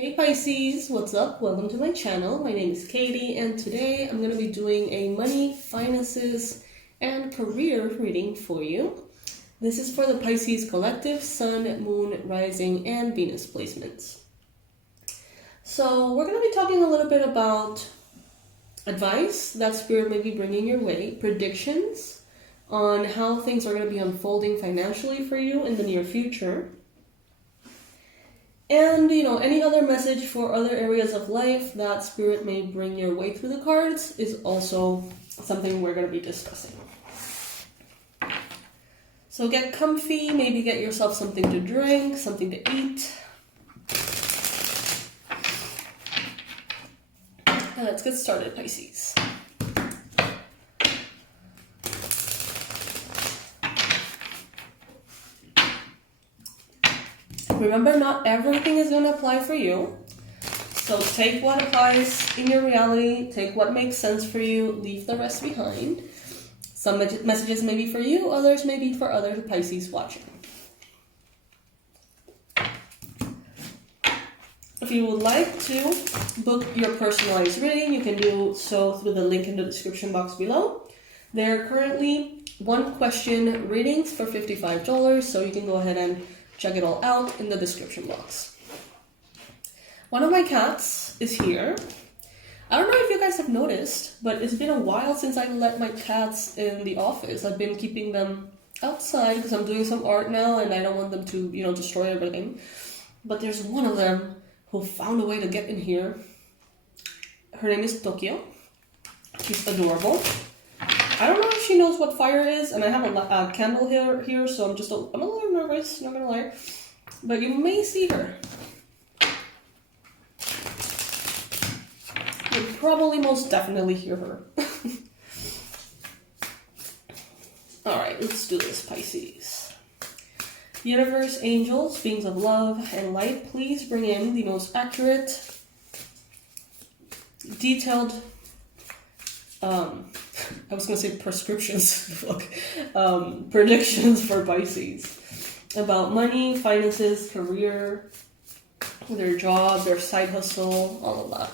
Hey Pisces, what's up? Welcome to my channel. My name is Katie and today I'm going to be doing a money, finances, and career reading for you. This is for the Pisces collective, Sun, Moon, Rising, and Venus placements. So we're going to be talking a little bit about advice that Spirit may be bringing your way, predictions on how things are going to be unfolding financially for you in the near future. And, any other message for other areas of life that Spirit may bring your way through the cards is also something we're going to be discussing. So get comfy, maybe get yourself something to drink, something to eat. And let's get started, Pisces. Remember, not everything is going to apply for you. So take what applies in your reality, take what makes sense for you, leave the rest behind. Some messages may be for you, others may be for other Pisces watching. If you would like to book your personalized reading, you can do so through the link in the description box below. There are currently 1-question readings for $55, so you can go ahead and check it all out in the description box. One of my cats is here. I don't know if you guys have noticed, but it's been a while since I let my cats in the office. I've been keeping them outside because I'm doing some art now and I don't want them to, destroy everything. But there's one of them who found a way to get in here. Her name is Tokyo. She's adorable. I don't know if she knows what fire is, and I have a candle here, so I'm a little nervous, not gonna lie. But you may see her. You'll probably most definitely hear her. Alright, let's do this, Pisces. Universe, angels, beings of love and light, please bring in the most accurate, detailed, I was going to say prescriptions, predictions for Pisces about money, finances, career, their job, their side hustle, all of that.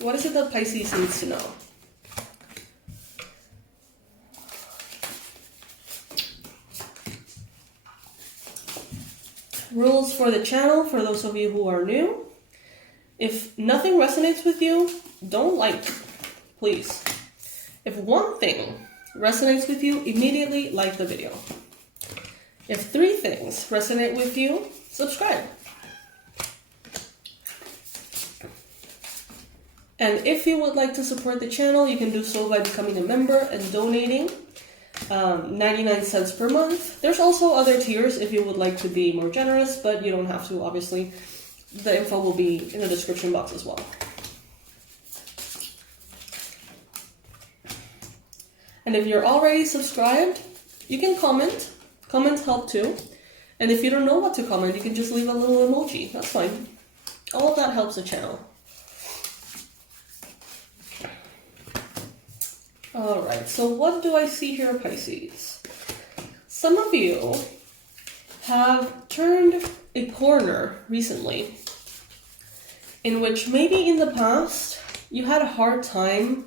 What is it that Pisces needs to know? Rules for the channel, for those of you who are new. If nothing resonates with you, don't like it, please. If one thing resonates with you, immediately like the video. If 3 things resonate with you, subscribe. And if you would like to support the channel, you can do so by becoming a member and donating 99 cents per month. There's also other tiers if you would like to be more generous, but you don't have to, obviously. The info will be in the description box as well. And if you're already subscribed, you can comment. Comments help too. And if you don't know what to comment, you can just leave a little emoji. That's fine. All of that helps the channel. Alright, so what do I see here, Pisces? Some of you have turned a corner recently in which maybe in the past you had a hard time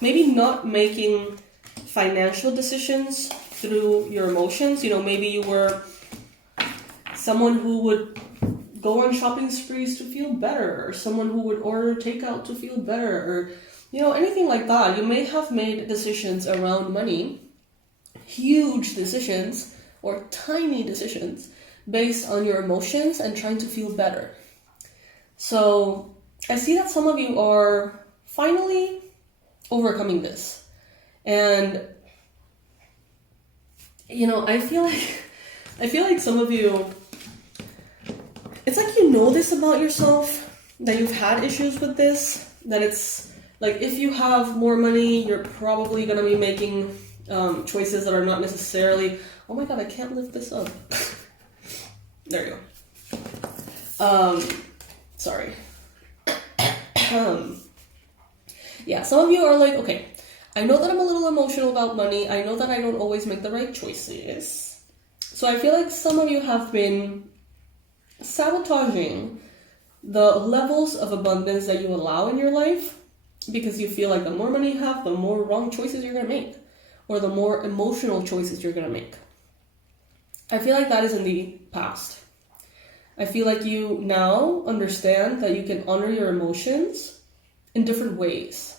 maybe not making financial decisions through your emotions. Maybe you were someone who would go on shopping sprees to feel better, or someone who would order takeout to feel better, or anything like that. You may have made decisions around money, huge decisions or tiny decisions based on your emotions and trying to feel better. So I see that some of you are finally overcoming this. And I feel like some of you, it's like this about yourself, that you've had issues with this, that it's like if you have more money, you're probably going to be making choices that are not necessarily, oh my god, I can't lift this up. There you go. Sorry. Yeah, some of you are like, okay, I know that I'm a little emotional about money. I know that I don't always make the right choices. So I feel like some of you have been sabotaging the levels of abundance that you allow in your life because you feel like the more money you have, the more wrong choices you're going to make, or the more emotional choices you're going to make. I feel like that is in the past. I feel like you now understand that you can honor your emotions in different ways.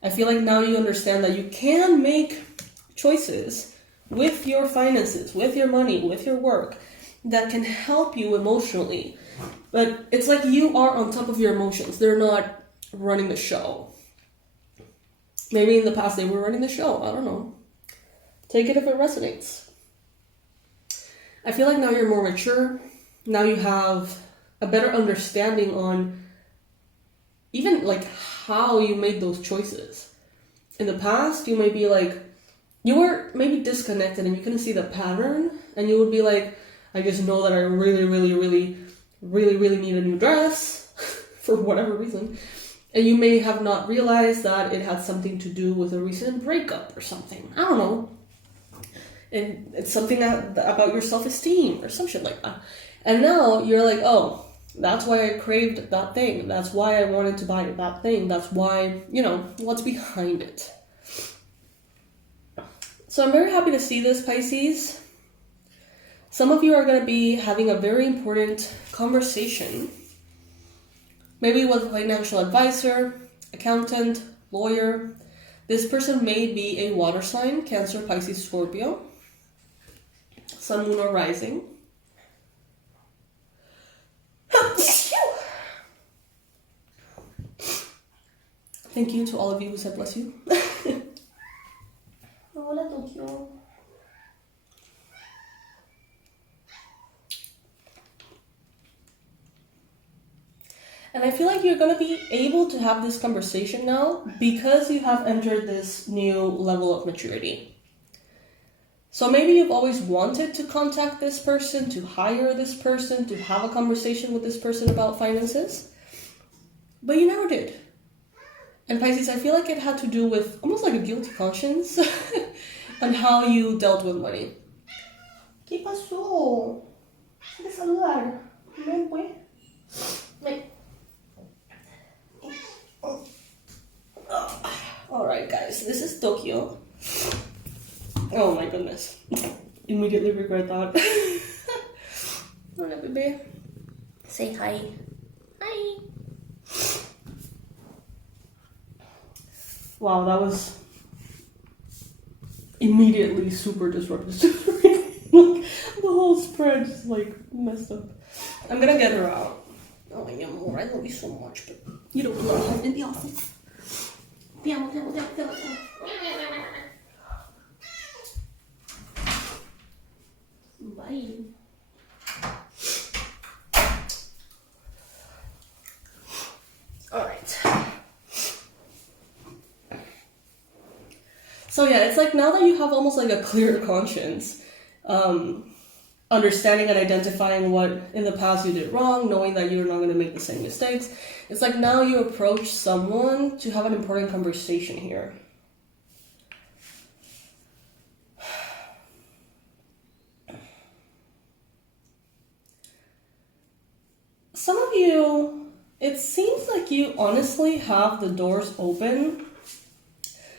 I feel like now you understand that you can make choices with your finances, with your money, with your work that can help you emotionally. But it's like you are on top of your emotions. They're not running the show. Maybe in the past they were running the show. I don't know. Take it if it resonates. I feel like now you're more mature. Now you have a better understanding on even like how you made those choices. In the past, you may be like, you were maybe disconnected and you couldn't see the pattern, and you would be like, I just know that I really need a new dress for whatever reason. And you may have not realized that it had something to do with a recent breakup or something. I don't know. And it's something about your self-esteem or some shit like that. And now you're like, oh, that's why I craved that thing. That's why I wanted to buy that thing. That's why, what's behind it. So I'm very happy to see this, Pisces. Some of you are going to be having a very important conversation. Maybe with a financial advisor, accountant, lawyer. This person may be a water sign, Cancer, Pisces, Scorpio. Sun, Moon, or Rising. Thank you to all of you who said bless you. Hola, Tokyo. And I feel like you're going to be able to have this conversation now because you have entered this new level of maturity. So maybe you've always wanted to contact this person, to hire this person, to have a conversation with this person about finances, but you never did. And Pisces, I feel like it had to do with almost like a guilty conscience on how you dealt with money. ¿Qué pasó? ¿Quieres saludar? Ven, pues. Ven. Alright, guys, this is Tokyo. Oh my goodness. Immediately regret that. Hola, bebé. Say hi. Hi. Wow, that was immediately super disruptive. The whole spread just like messed up. I'm gonna get her out. Oh, my amor, I love you so much, but you don't belong home in the office. Te amo, te amo, te amo, te amo, te amo. Bye. Alright. So yeah, it's like now that you have almost like a clear conscience, understanding and identifying what in the past you did wrong, knowing that you're not going to make the same mistakes. It's like now you approach someone to have an important conversation here. Some of you, it seems like you honestly have the doors open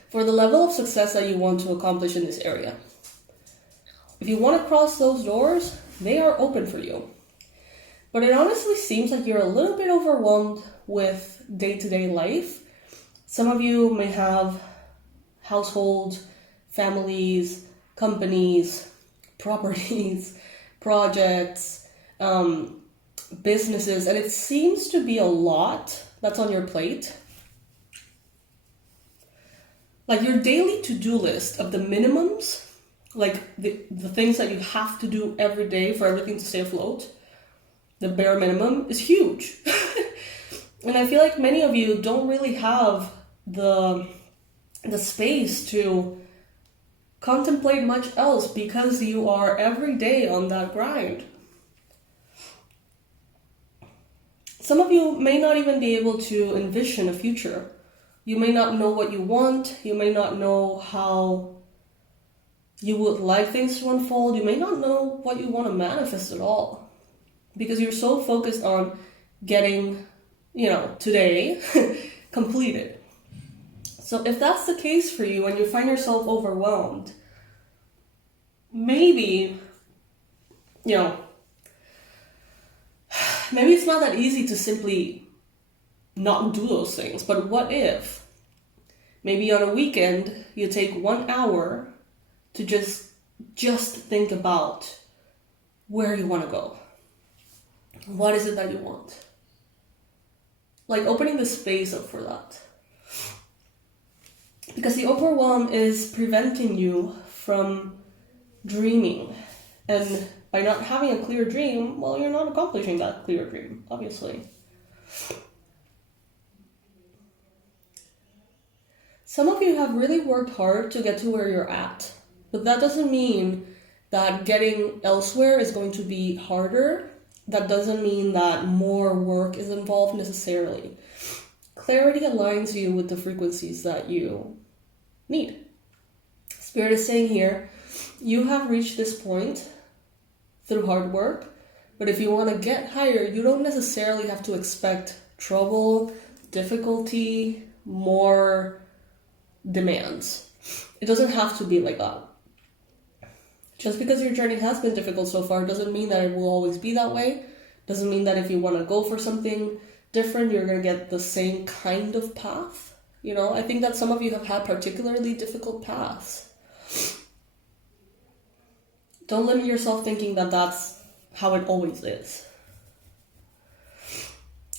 for the level of success that you want to accomplish in this area. If you want to cross those doors, they are open for you. But it honestly seems like you're a little bit overwhelmed with day-to-day life. Some of you may have households, families, companies, properties, projects, businesses, and it seems to be a lot that's on your plate. Like your daily to-do list of the minimums, like the things that you have to do every day for everything to stay afloat, the bare minimum is huge. And I feel like many of you don't really have the space to contemplate much else because you are every day on that grind. Some of you may not even be able to envision a future. You may not know what you want. You may not know how You would like things to unfold. You may not know what you want to manifest at all because you're so focused on getting, today completed. So if that's the case for you and you find yourself overwhelmed, maybe, maybe it's not that easy to simply not do those things. But what if maybe on a weekend you take 1 hour to just think about where you want to go? What is it that you want? Like opening the space up for that. Because the overwhelm is preventing you from dreaming. And by not having a clear dream, well, you're not accomplishing that clear dream, obviously. Some of you have really worked hard to get to where you're at, but that doesn't mean that getting elsewhere is going to be harder. That doesn't mean that more work is involved necessarily. Clarity aligns you with the frequencies that you need. Spirit is saying here, you have reached this point through hard work, but if you want to get higher, you don't necessarily have to expect trouble, difficulty, more demands. It doesn't have to be like that. Just because your journey has been difficult so far doesn't mean that it will always be that way. Doesn't mean that if you want to go for something different, you're going to get the same kind of path. I think that some of you have had particularly difficult paths. Don't limit yourself thinking that that's how it always is.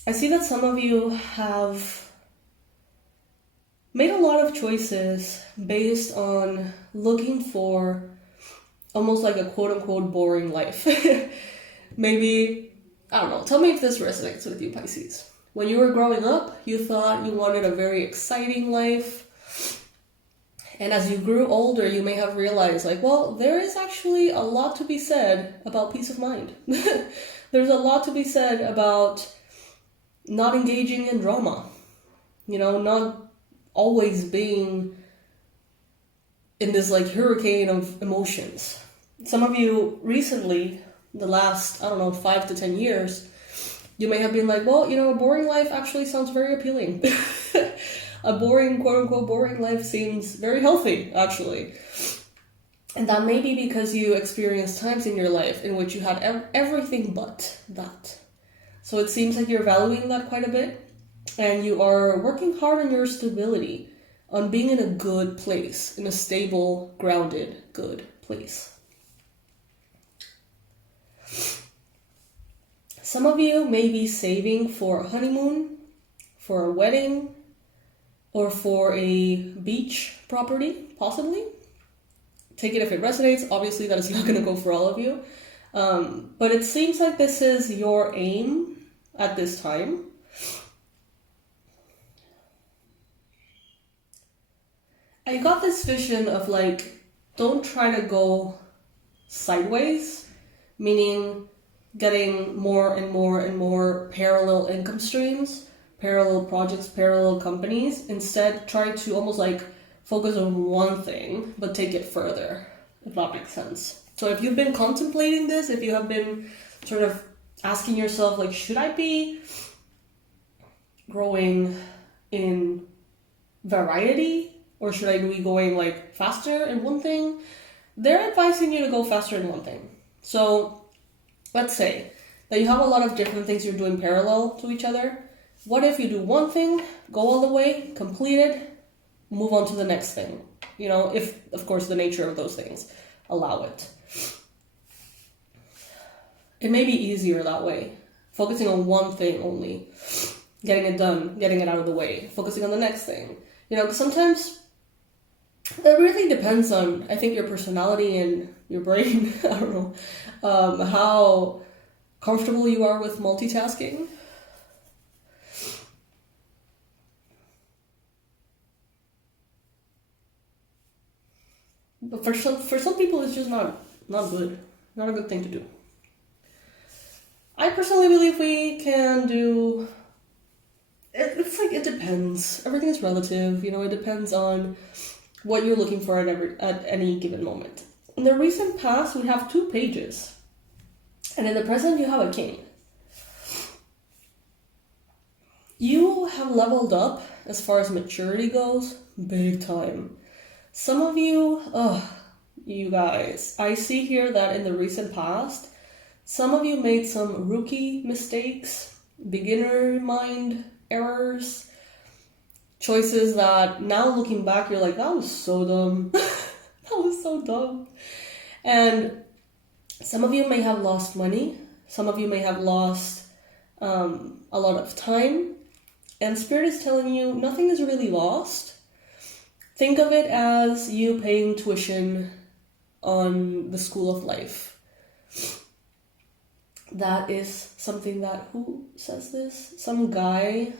I see that some of you have made a lot of choices based on looking for almost like a quote-unquote boring life. Maybe, I don't know, tell me if this resonates with you, Pisces. When you were growing up, you thought you wanted a very exciting life. And as you grew older, you may have realized, there is actually a lot to be said about peace of mind. There's a lot to be said about not engaging in drama. Not always being in this hurricane of emotions. Some of you recently, the last, 5 to 10 years, you may have been a boring life actually sounds very appealing. A boring, quote-unquote, boring life seems very healthy, actually. And that may be because you experienced times in your life in which you had everything but that. So it seems like you're valuing that quite a bit, and you are working hard on your stability, on being in a good place, in a stable, grounded, good place. Some of you may be saving for a honeymoon, for a wedding, or for a beach property, possibly. Take it if it resonates. Obviously, that is not going to go for all of you. But it seems like this is your aim at this time. I got this vision of don't try to go sideways, meaning getting more and more and more parallel income streams, parallel projects, parallel companies. Instead, try to almost focus on one thing, but take it further, if that makes sense. So if you've been contemplating this, if you have been sort of asking yourself, should I be growing in variety, or should I be going faster in one thing? They're advising you to go faster in one thing. So let's say that you have a lot of different things you're doing parallel to each other. What if you do one thing, go all the way, complete it, move on to the next thing? If, of course, the nature of those things allow it. It may be easier that way, focusing on one thing only, getting it done, getting it out of the way, focusing on the next thing. Because sometimes it really depends on, I think, your personality and your brain. I don't know, how comfortable you are with multitasking. But for some people, it's just not good. Not a good thing to do. I personally believe we can do... It depends. Everything's relative. It depends on what you're looking for at any given moment. In the recent past, we have 2 pages. And in the present, you have a king. You have leveled up as far as maturity goes, big time. Some of you, you guys, I see here that in the recent past, some of you made some rookie mistakes, beginner mind errors, choices that now looking back, you're like, that was so dumb. That was so dumb. And some of you may have lost money. Some of you may have lost a lot of time. And Spirit is telling you nothing is really lost. Think of it as you paying tuition on the school of life. That is something that, who says this? Some guy,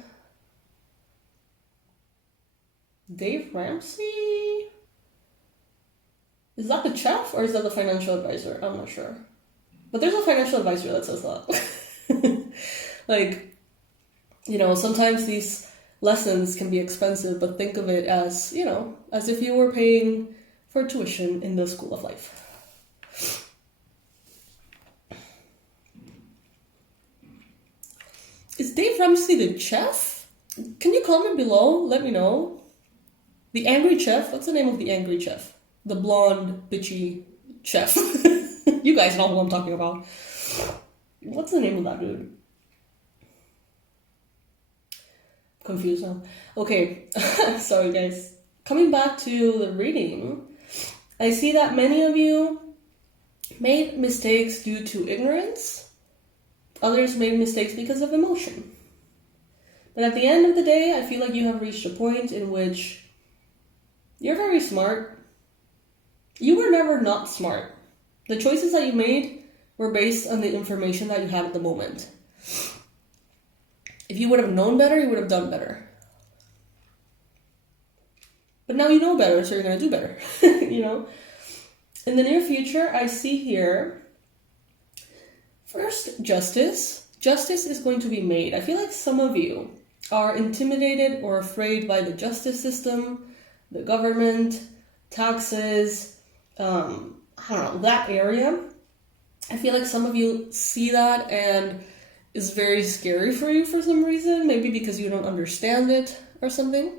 Dave Ramsey? Is that the chef or is that the financial advisor? I'm not sure. But there's a financial advisor that says that. Like, you know, sometimes these lessons can be expensive, but think of it as, you know, as if you were paying for tuition in the school of life. Is Dave Ramsey the chef? Can you comment below? Let me know. The angry chef? What's the name of the angry chef? The blonde, bitchy chef. You guys know who I'm talking about. What's the name of that dude? Confused now. Okay, sorry guys. Coming back to the reading, I see that many of you made mistakes due to ignorance. Others made mistakes because of emotion. But at the end of the day, I feel like you have reached a point in which you're very smart. You were never not smart. The choices that you made were based on the information that you had at the moment. If you would have known better, you would have done better. But now you know better, so you're going to do better. You know? In the near future, I see here, first, justice. Justice is going to be made. I feel like some of you are intimidated or afraid by the justice system, the government, taxes, I don't know, that area. I feel like some of you see that and is very scary for you for some reason, maybe because you don't understand it or something.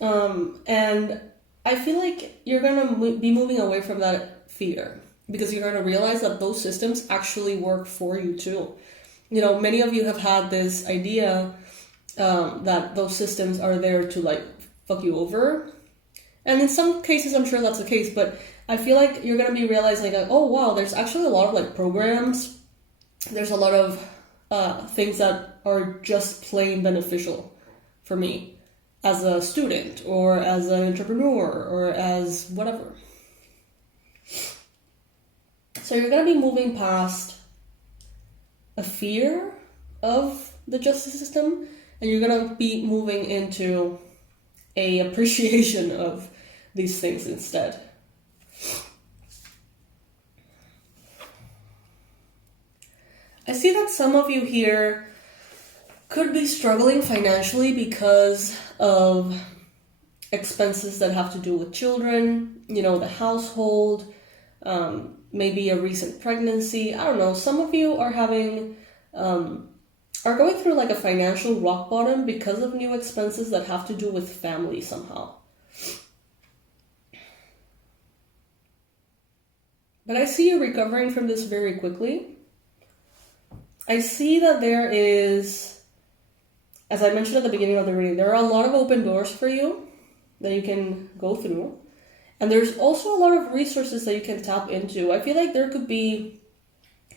And I feel like you're going to be moving away from that fear because you're going to realize that those systems actually work for you too. You know, many of you have had this idea that those systems are there to like fuck you over. And in some cases, I'm sure that's the case, but I feel like you're going to be realizing like, oh wow, there's actually a lot of like programs. There's a lot of things that are just plain beneficial for me as a student or as an entrepreneur or as whatever. So you're going to be moving past a fear of the justice system and you're going to be moving into a appreciation of these things instead. I see that some of you here could be struggling financially because of expenses that have to do with children, you know, the household, maybe a recent pregnancy. I don't know. Some of you are having, are going through like a financial rock bottom because of new expenses that have to do with family somehow. But I see you recovering from this very quickly. I see that there is, as I mentioned at the beginning of the reading, there are a lot of open doors for you that you can go through. And there's also a lot of resources that you can tap into. I feel like there could be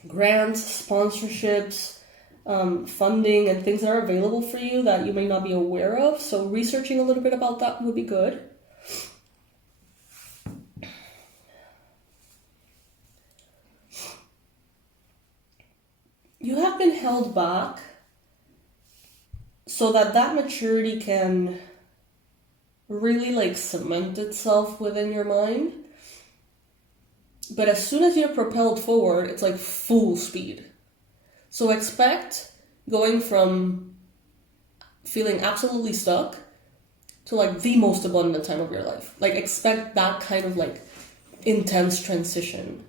grants, sponsorships, funding, and things that are available for you that you may not be aware of. So researching a little bit about that would be good. You have been held back so that that maturity can really like cement itself within your mind. But as soon as you're propelled forward, it's like full speed. So expect going from feeling absolutely stuck to like the most abundant time of your life. Like expect that kind of like intense transition.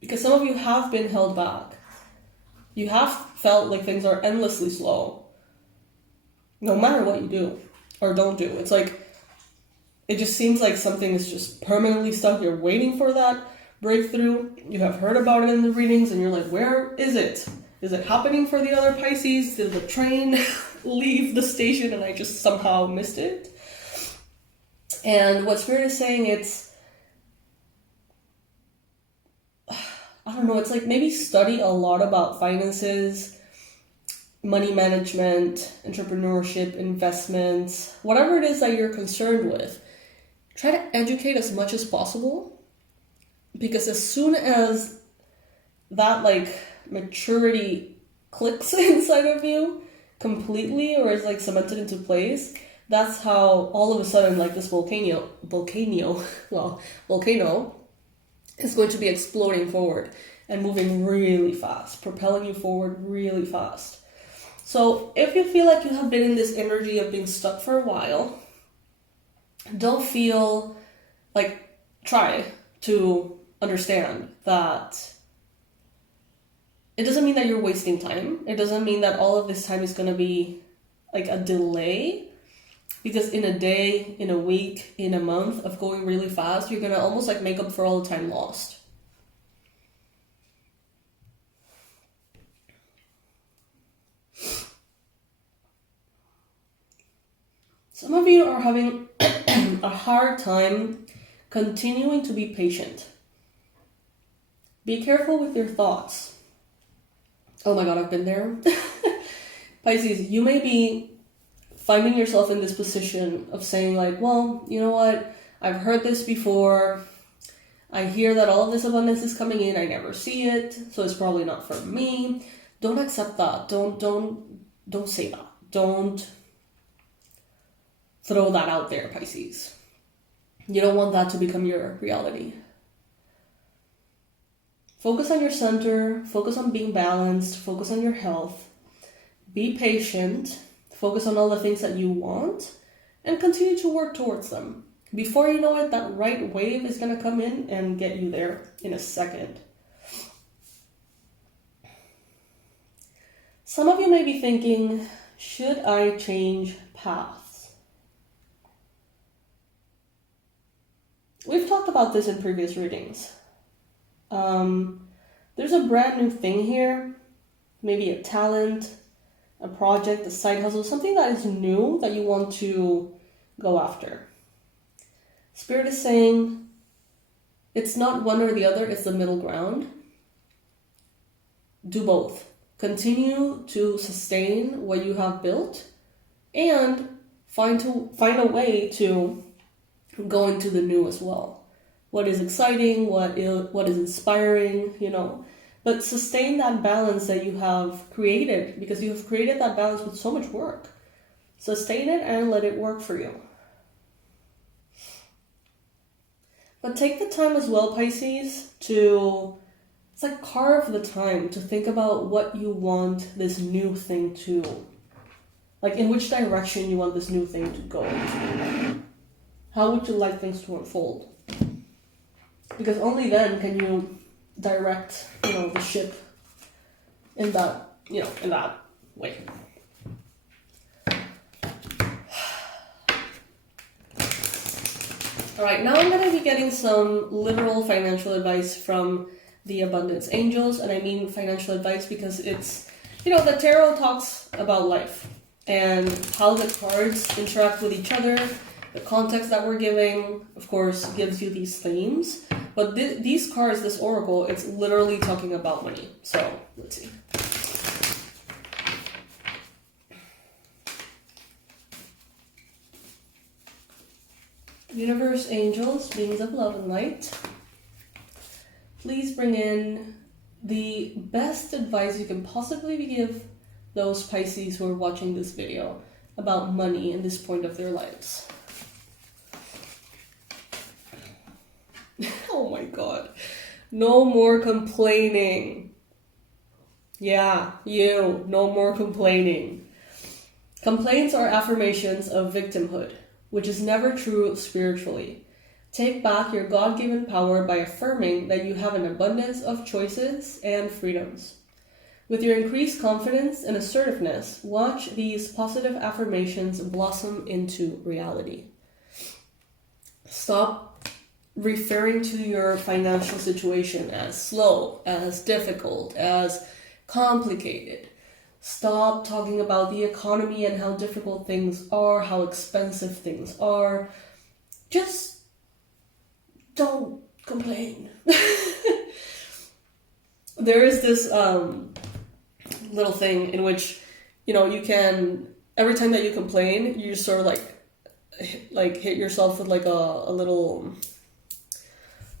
Because some of you have been held back. You have felt like things are endlessly slow. No matter what you do or don't do. It's like, it just seems like something is just permanently stuck. You're waiting for that breakthrough. You have heard about it in the readings and you're like, where is it? Is it happening for the other Pisces? Did the train leave the station and I just somehow missed it? And what Spirit is saying, I don't know, it's like maybe study a lot about finances, money management, entrepreneurship, investments, whatever it is that you're concerned with. Try to educate as much as possible, because as soon as that like maturity clicks inside of you completely, or is like cemented into place, that's how all of a sudden like this volcano is going to be exploding forward and moving really fast, propelling you forward really fast. So if you feel like you have been in this energy of being stuck for a while, don't feel like, try to understand that it doesn't mean that you're wasting time. It doesn't mean that all of this time is going to be like a delay, because in a day, in a week, in a month of going really fast, you're going to almost like make up for all the time lost. Some of you are having a hard time continuing to be patient. Be careful with your thoughts. Oh my God, I've been there. Pisces, you may be finding yourself in this position of saying like, well, you know what? I've heard this before. I hear that all of this abundance is coming in. I never see it, so it's probably not for me. Don't accept that. Don't say that. Don't throw that out there, Pisces. You don't want that to become your reality. Focus on your center. Focus on being balanced. Focus on your health. Be patient. Focus on all the things that you want and continue to work towards them. Before you know it, that right wave is going to come in and get you there in a second. Some of you may be thinking, should I change paths? We've talked about this in previous readings. There's a brand new thing here, maybe a talent, a project, a side hustle, something that is new that you want to go after. Spirit is saying it's not one or the other, it's the middle ground. Do both. Continue to sustain what you have built and find a way to go into the new as well. What is exciting, what is inspiring, but sustain that balance that you have created, because you have created that balance with so much work. Sustain it and let it work for you. But take the time as well, Pisces, to carve the time to think about what you want this new thing to, in which direction you want this new thing to go. How would you like things to unfold? Because only then can you direct, the ship in that, in that way. All right, now I'm going to be getting some literal financial advice from the abundance angels. And I mean financial advice because it's, the tarot talks about life and how the cards interact with each other. The context that we're giving, of course, gives you these themes. But these cards, this oracle, it's literally talking about money. So, let's see. Universe, angels, beings of love and light, please bring in the best advice you can possibly give those Pisces who are watching this video about money in this point of their lives. Oh my God. No more complaining. Yeah, you. No more complaining. Complaints are affirmations of victimhood, which is never true spiritually. Take back your God-given power by affirming that you have an abundance of choices and freedoms. With your increased confidence and assertiveness, watch these positive affirmations blossom into reality. Stop referring to your financial situation as slow, as difficult, as complicated. Stop talking about the economy and how difficult things are, how expensive things are. Just don't complain. There is this little thing in which, you can, every time that you complain, you sort of like hit yourself with like a little,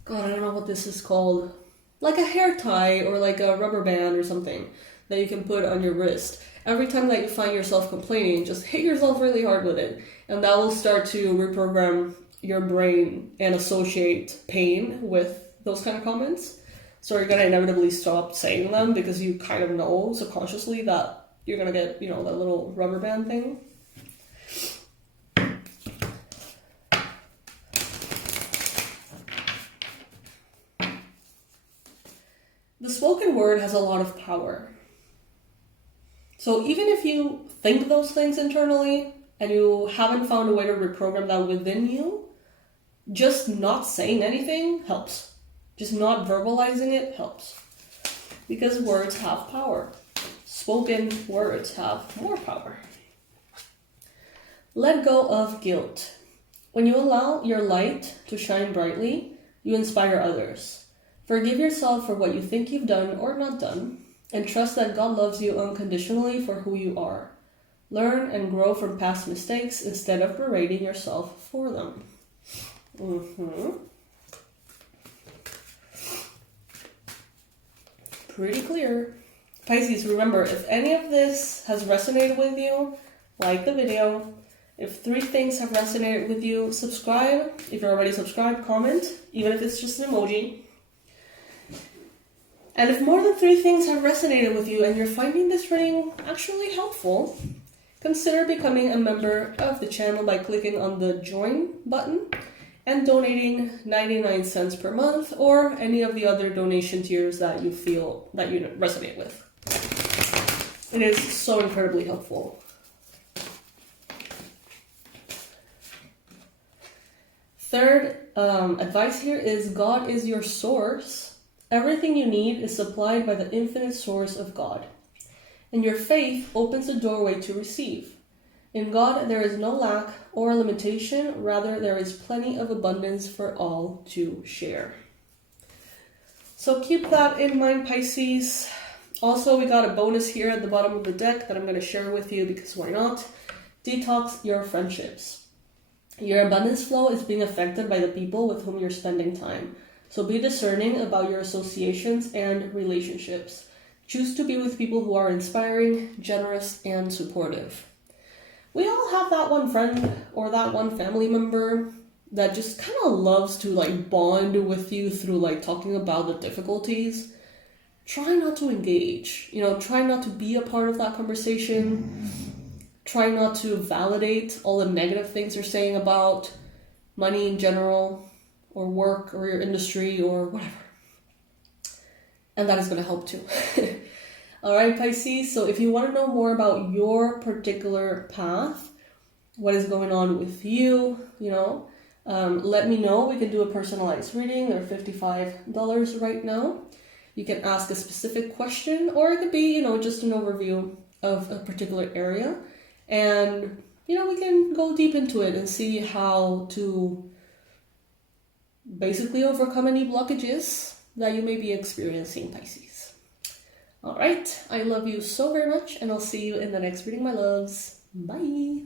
God, I don't know what this is called, like a hair tie or like a rubber band or something that you can put on your wrist. Every time that you find yourself complaining, just hit yourself really hard with it, and that will start to reprogram your brain and associate pain with those kind of comments. So you're gonna inevitably stop saying them because you kind of know subconsciously that you're gonna get, that little rubber band thing. The spoken word has a lot of power. So even if you think those things internally and you haven't found a way to reprogram that within you, just not saying anything helps. Just not verbalizing it helps. Because words have power. Spoken words have more power. Let go of guilt. When you allow your light to shine brightly, you inspire others. Forgive yourself for what you think you've done or not done, and trust that God loves you unconditionally for who you are. Learn and grow from past mistakes instead of berating yourself for them. Pretty clear. Pisces, remember, if any of this has resonated with you, like the video. If 3 things have resonated with you, subscribe. If you're already subscribed, comment, even if it's just an emoji. And if more than 3 things have resonated with you and you're finding this reading actually helpful, consider becoming a member of the channel by clicking on the join button and donating 99 cents per month or any of the other donation tiers that you feel that you resonate with. It is so incredibly helpful. Third advice here is God is your source. Everything you need is supplied by the infinite source of God. And your faith opens the doorway to receive. In God, there is no lack or limitation. Rather, there is plenty of abundance for all to share. So keep that in mind, Pisces. Also, we got a bonus here at the bottom of the deck that I'm going to share with you because why not? Detox your friendships. Your abundance flow is being affected by the people with whom you're spending time. So be discerning about your associations and relationships. Choose to be with people who are inspiring, generous, and supportive. We all have that one friend or that one family member that just kind of loves to bond with you through talking about the difficulties. Try not to engage, try not to be a part of that conversation. Try not to validate all the negative things they're saying about money in general or work or your industry or whatever. And that is going to help too. All right, Pisces. So if you want to know more about your particular path, what is going on with you, let me know. We can do a personalized reading. They're $55 right now. You can ask a specific question, or it could be, just an overview of a particular area. And, we can go deep into it and see how to basically overcome any blockages that you may be experiencing, Pisces. All right, I love you so very much, and I'll see you in the next reading, my loves. Bye.